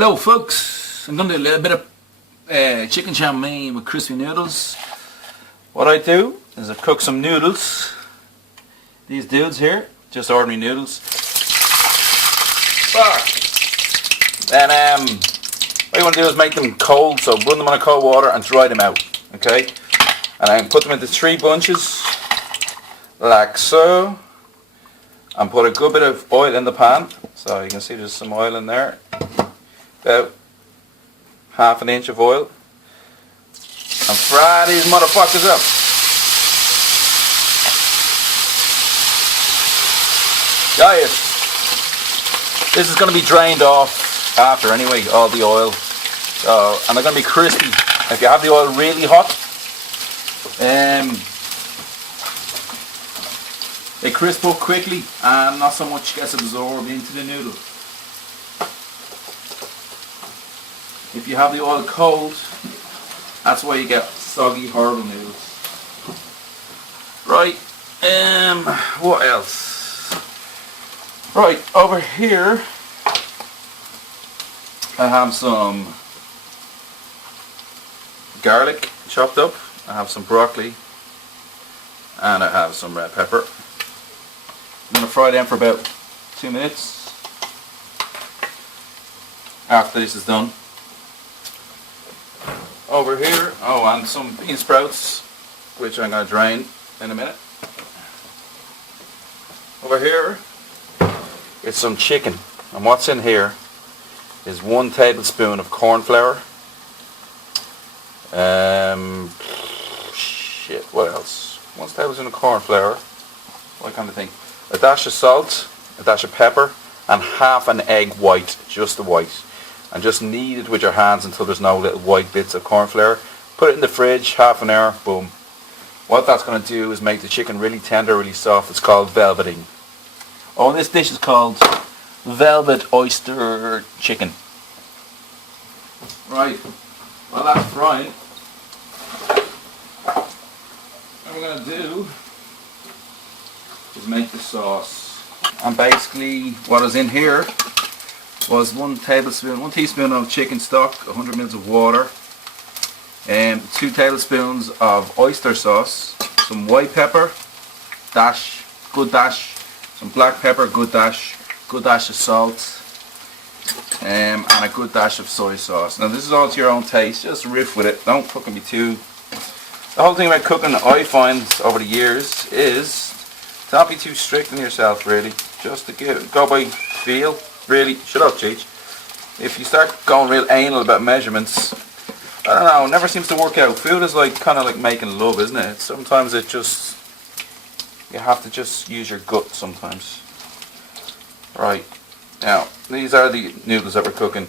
Hello folks, I'm going to do a little bit of chicken chow mein with crispy noodles. What I do is I cook some noodles. These dudes here, just ordinary noodles. Then what you want to do is make them cold, so run them on a cold water and dry them out. Okay? And I put them into 3 bunches, like so. And put a good bit of oil in the pan. So you can see there's some oil in there. About ½ an inch of oil, and fry these motherfuckers up. Guys, this is going to be drained off after anyway, all the oil. So, and they're going to be crispy. If you have the oil really hot, they crisp up quickly and not so much gets absorbed into the noodle. If you have the oil cold, that's why you get soggy, horrible noodles. Right, what else? Right, over here, I have some garlic chopped up, I have some broccoli, and I have some red pepper. I'm going to fry them for about 2 minutes after this is done. Over here, and some bean sprouts, which I'm going to drain in a minute. Over here, it's some chicken, and what's in here is 1 tablespoon of corn flour. What else? 1 tablespoon of corn flour. What kind of thing? A dash of salt, a dash of pepper, and ½ an egg white, just the white. And just knead it with your hands until there's no little white bits of corn flour. Put it in the fridge, ½ an hour, boom. What that's going to do is make the chicken really tender, really soft. It's called velveting. Oh, and this dish is called Velvet Oyster Chicken. Right, while that's frying, what we're going to do is make the sauce. And basically what is in here was 1 teaspoon of chicken stock, 100 ml of water, 2 tablespoons of oyster sauce, some white pepper, good dash, some black pepper, good dash of salt, and a good dash of soy sauce. Now this is all to your own taste, just riff with it, don't fucking be too... The whole thing about cooking, I find over the years, is to not be too strict on yourself really, just to go by feel. Really, shut up, Cheech. If you start going real anal about measurements, I don't know, it never seems to work out. Food is kind of like making love, isn't it? Sometimes it just, you have to just use your gut sometimes. Right, now, these are the noodles that we're cooking.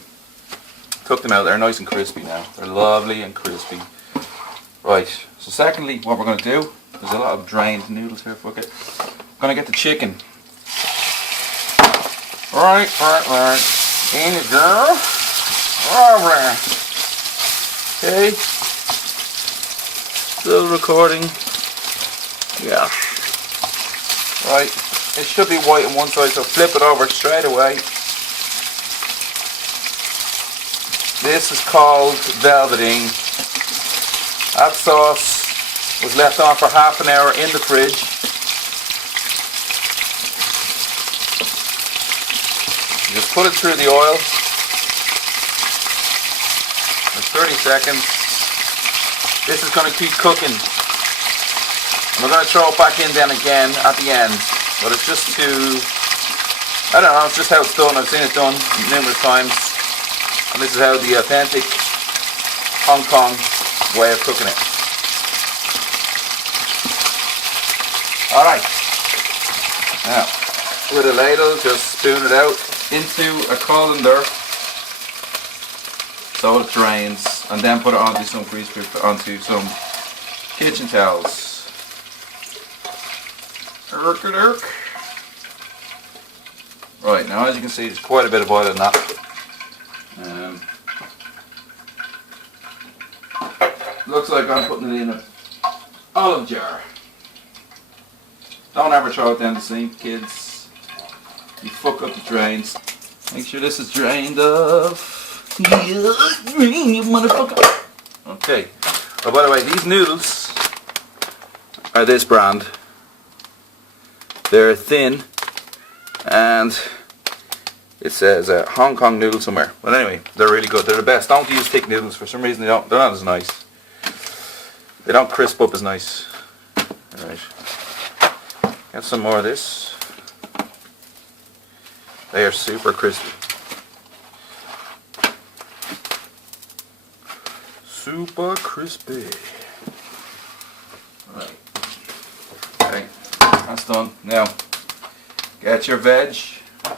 Took them out, they're nice and crispy now. They're lovely and crispy. Right, so secondly, what we're going to do, there's a lot of drained noodles here, fuck it. I'm going to get the chicken. Right. In you go. Alright. Okay. Still recording. Yeah. Right. It should be white on one side, so flip it over straight away. This is called velveting. That sauce was left on for ½ an hour in the fridge. Just put it through the oil for 30 seconds. This is going to keep cooking. And we're going to throw it back in then again at the end. But it's just I don't know, it's just how it's done. I've seen it done numerous times. And this is how the authentic Hong Kong way of cooking it. Alright. Now, with a ladle, just spoon it out into a colander so it drains, and then put it onto some onto some kitchen towels. Right, now as you can see there's quite a bit of oil in that. Looks like I'm putting it in an olive jar. Don't ever throw it down the sink, kids. You fuck up the drains. Make sure this is drained off. You motherfucker. Okay. Oh, by the way, these noodles are this brand. They're thin, and it says Hong Kong noodle somewhere. But anyway, they're really good. They're the best. Don't use thick noodles. For some reason, they're not as nice. They don't crisp up as nice. Alright. Get some more of this. They are super crispy. Super crispy. Right. Okay, that's done. Now, get your veg. Boom.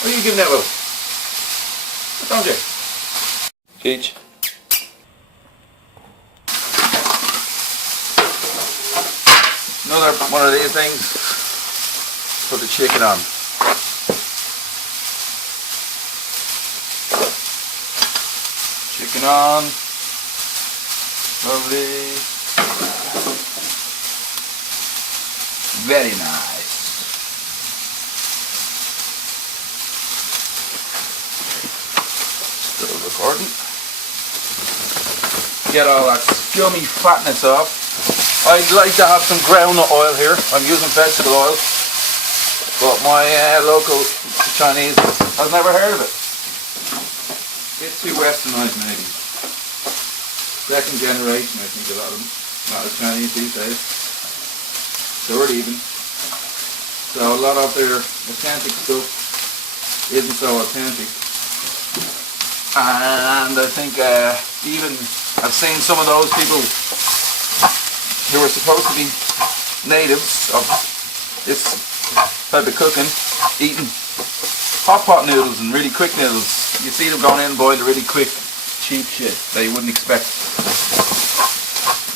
What are you giving that, Will? What don't you? Peach. Another one of these things. Put the chicken on. Chicken on. Lovely. Very nice. Still recording. Get all that scummy fatness off. I'd like to have some groundnut oil here. I'm using vegetable oil, but my local Chinese has never heard of it. It's too westernised maybe. Second generation, I think, a lot of them. Not as Chinese these days. Third even. So a lot of their authentic stuff isn't so authentic. And I think even I've seen some of those people who were supposed to be natives of this type of cooking, eating hot pot noodles and really quick noodles. You see them going in and boiling the really quick, cheap shit that you wouldn't expect.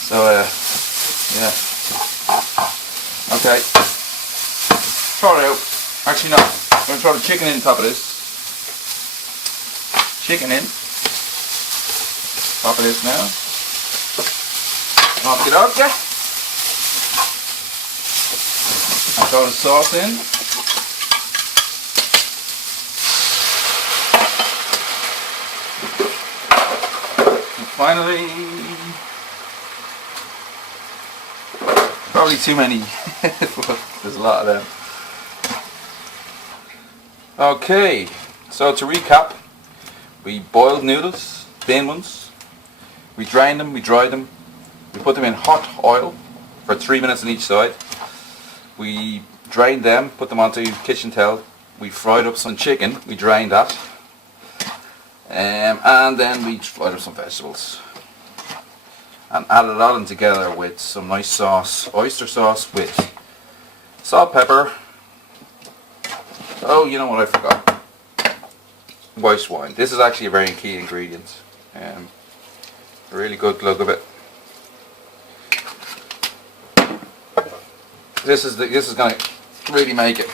So, yeah. Okay. Throw it out. Actually, no. I'm going to throw the chicken in top of this. Chicken in. Top of this now. Knock it up, yeah. I'll throw the sauce in. And finally, probably too many. There's a lot of them. Okay, so to recap, we boiled noodles, thin ones. We drained them, we dried them. We put them in hot oil for 3 minutes on each side. We drained them, put them onto kitchen towel. We fried up some chicken, we drained that. And then we fried up some vegetables. And added it all in together with some nice sauce, oyster sauce with salt, pepper. Oh, you know what I forgot? White wine. This is actually a very key ingredient. A really good glug of it. This is going to really make it.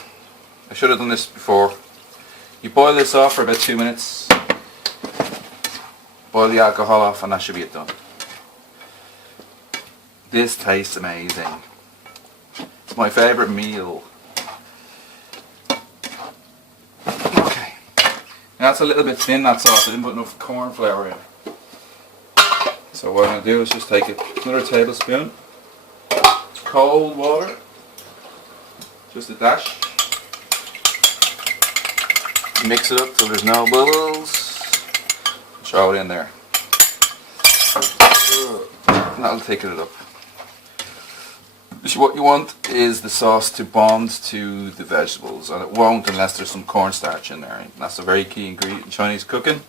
I should have done this before. You boil this off for about 2 minutes. Boil the alcohol off, and that should be it done. This tastes amazing. It's my favourite meal. Okay. Now it's a little bit thin, that sauce. I didn't put enough corn flour in. So what I'm going to do is just take another tablespoon. Cold water. Just a dash. Mix it up till there's no bubbles. Throw it in there. And that'll thicken it up. What you want is the sauce to bond to the vegetables, and it won't unless there's some cornstarch in there. That's a very key ingredient in Chinese cooking.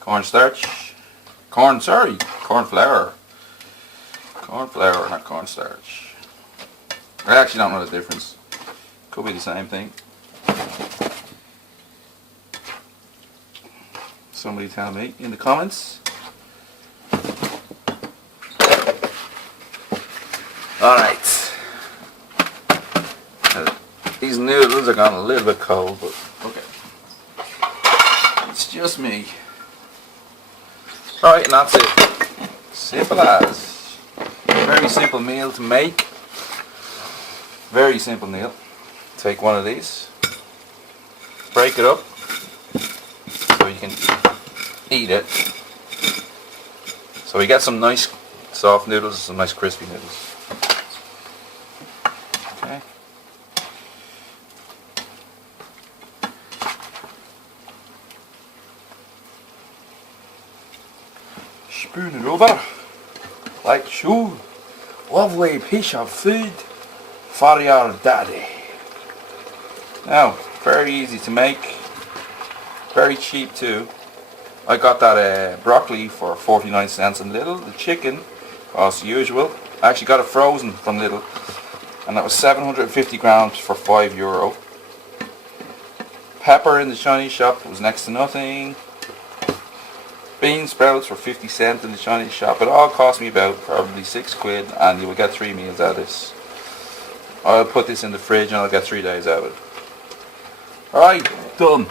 Cornstarch. Corn flour. Corn flour, not cornstarch. I actually don't know the difference. Could be the same thing. Somebody tell me in the comments. Alright. These noodles are gone a little bit cold, but okay. It's just me. Right, and that's it. Simple as. Very simple meal to make. Very simple meal. Take one of these, break it up so you can eat it. So we get some nice soft noodles and some nice crispy noodles. Okay. Spoon it over like so. Lovely piece of food for your daddy. Now, very easy to make, very cheap too. I got that broccoli for 49 cents in Lidl. The chicken, as usual, I actually got it frozen from Lidl, and that was 750 grams for €5. Pepper in the Chinese shop was next to nothing. Bean sprouts for 50 cents in the Chinese shop. It all cost me about probably £6, and you will get 3 meals out of this. I'll put this in the fridge and I'll get 3 days out of it. Alright, done.